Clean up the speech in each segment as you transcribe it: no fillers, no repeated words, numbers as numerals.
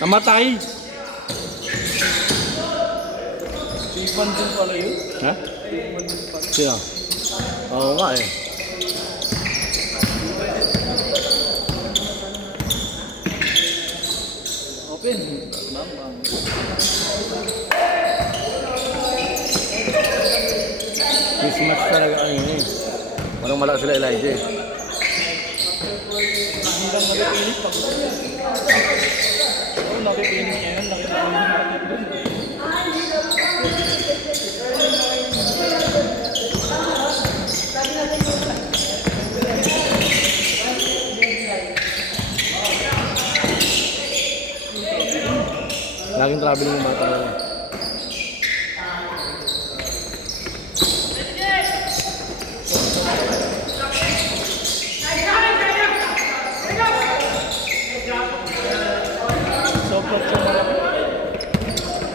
Namatay. Tikman din pala yun. Ha? Tikman din pala. Sino? Oo nga eh. Open. Bang. Mismatch talaga ano yun eh. Parang malaki sila Elijah eh. Hindi lang nakipinis pag oo, nakipinis niya yun. Nakipinis niya yun. Laging traveling yung bata nila. Sobrang siya malaki.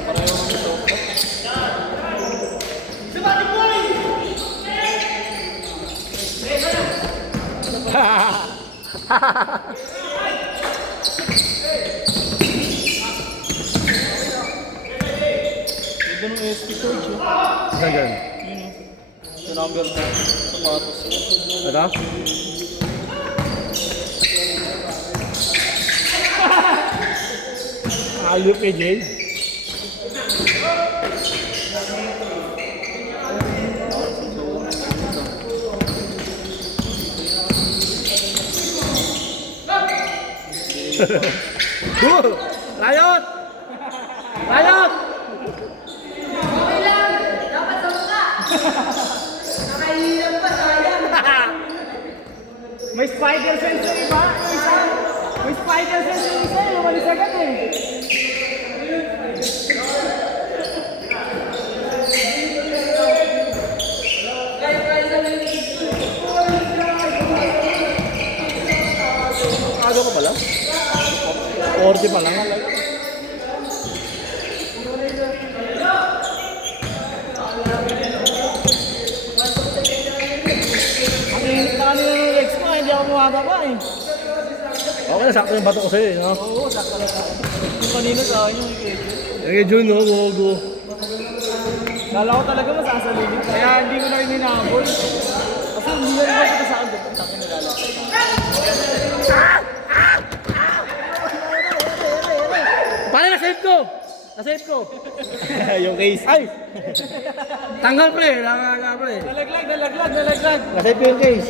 Pareho kami sobrang. Ito nung SP coach yun. Saan dyan? Yun yun. Sa number 10. Sapatos. Ito? Ayop eh, Jay. Layot! Layot! Okay lang, dapat sa mukha. Nakahihirap pa, sayang. May spider sense yung iba. May spider sense yung isa. Lumalis agad eh. Aga pa pala? 40 pa lang. Ang init na kanina ng legs ko. Hindi ako bumataba eh. Okay na, sakto yung bato ko sa'yo, no? Oo, sakto na sa akin. Yung kanina sa akin yung ikejyo. Yung Jun, no? Gogo. Kala ko talaga masasalubin. Kaya hindi ko na rin hinabol. Kasi hindi na rin ako sa akin. Tapos nilalagay sa akin. Paano na-save ko? Na-save ko. Yung case. Ay! Tanggal pre, nakaka pre. Nalaglag. Na-save ko yung case.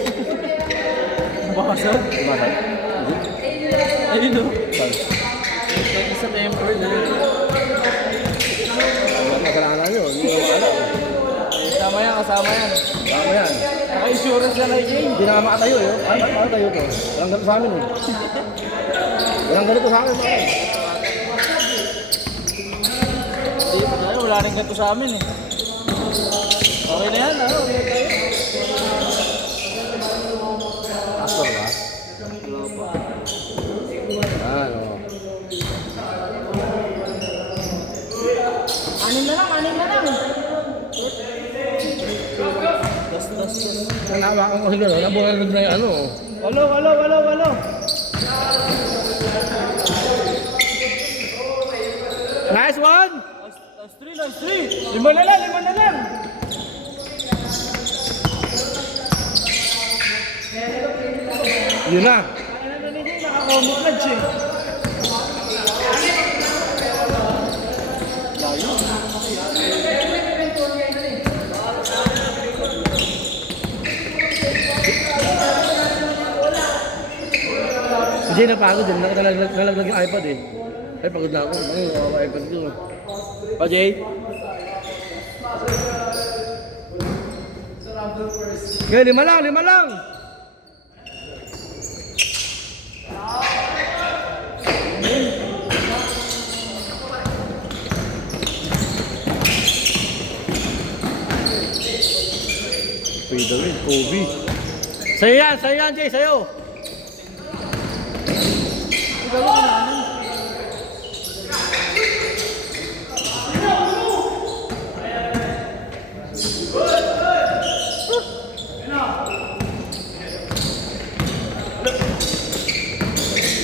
Basag. Basag? Ayun o. Saan? Isa temper na. Kasalanan yun. Hindi ko alam. Kasama yan. Tama yan. Naka-insurance na lang yun. Hindi na nga makatayo eh. Paano tayo to? Walang ganito sa amin eh. Walang ganito sa amin. Wala rin ganito sa amin eh. Okay na yan. Okay tayo. Pastor ba? Ano? Anim na lang. Das. Nanawakan ko siguro. Nabuhalod na yung ano. Walo. Nice one! Last 3. Lima na lang. Yun na. Naka-comic na siya. Hindi napagod din. Nalaglag yung iPad eh. Ay, pagod na ako. Ay, yung iPad ko. Pa, Jay? Okay, lima lang. Pwede rin, Kobe. Sa'yo yan, Jay, sa'yo.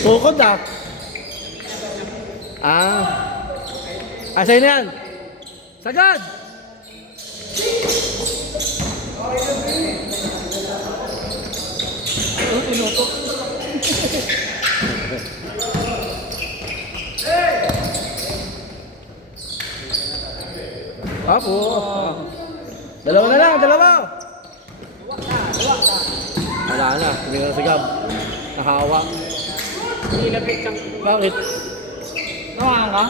Tukod ah. Sa'yo na yan. Sagad! Tinutok. Apo. Dalawa na lang, dalawa. Wala na, hindi na sigab. Nahawa. Ilapit kang... Bakit? Nawahan ka?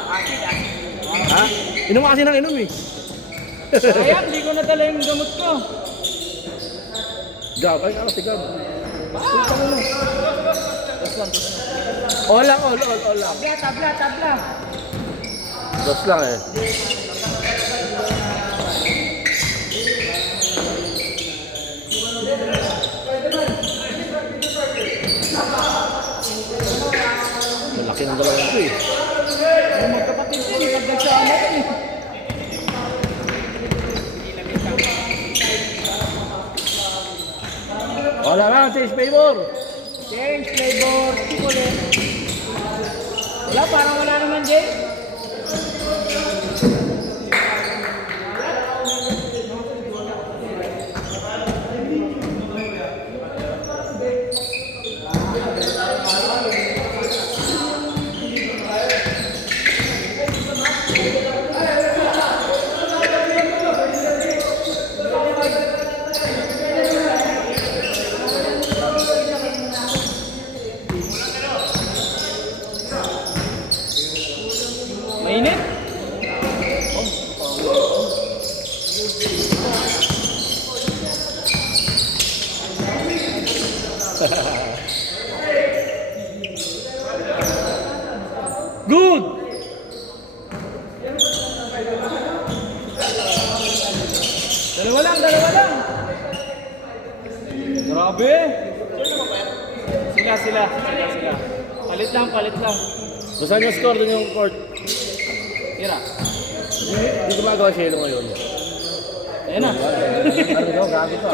Ha? Inom ka kasi ng inom eh. Kaya hindi ko nadala yung gamot ko. Gab, ay ano sigab. All lang, all lang. Tabla. Dos lang eh. Malaki ng dalawa ito eh. Yung magkapatid ko, nagdag sa anak eh. Wala lang, change favor. Change flavor, chocolate. Wala, parang wala naman, Jay. Mainit? Good! Dalawa lang. Grabe. Sila. Palit lang. So saan yung score dun yung court? Tira. Hindi gumagawa siya yelo ngayon. Ayan na. Ano daw, gabi pa.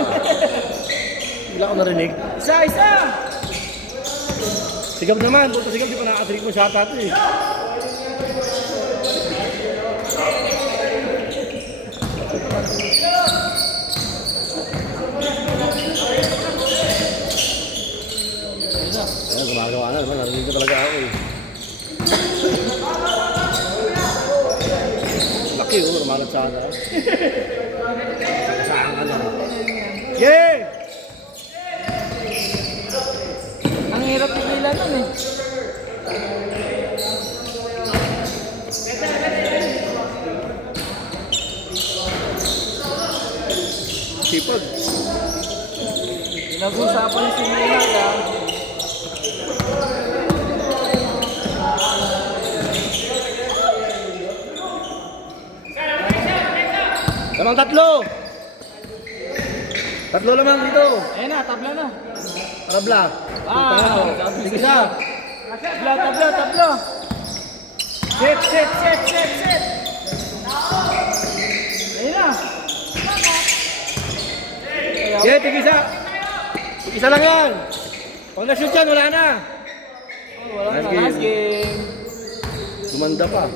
Wala ko narinig. Isa. Sigab naman, punta sigab, di pa nakatrik mo shot ato eh. Ayan, gumagawa na naman, narinig ko talaga ako eh. Laki oh, rumalat sa akin. Saan ka na? Yeah! Ang hirap pigilan nun eh. Sipag. Nag-usapan si Minaga. Lamang tatlo! Tatlo lamang dito. Ayan na, tabla na. Arabla. Wow! Sige siya. Tabla. Set. Ayan na. Yeah, tig-isa. Tig-isa lang yan. Pag na-shoot yan, wala na. Wala na, last game. Gumanda pa.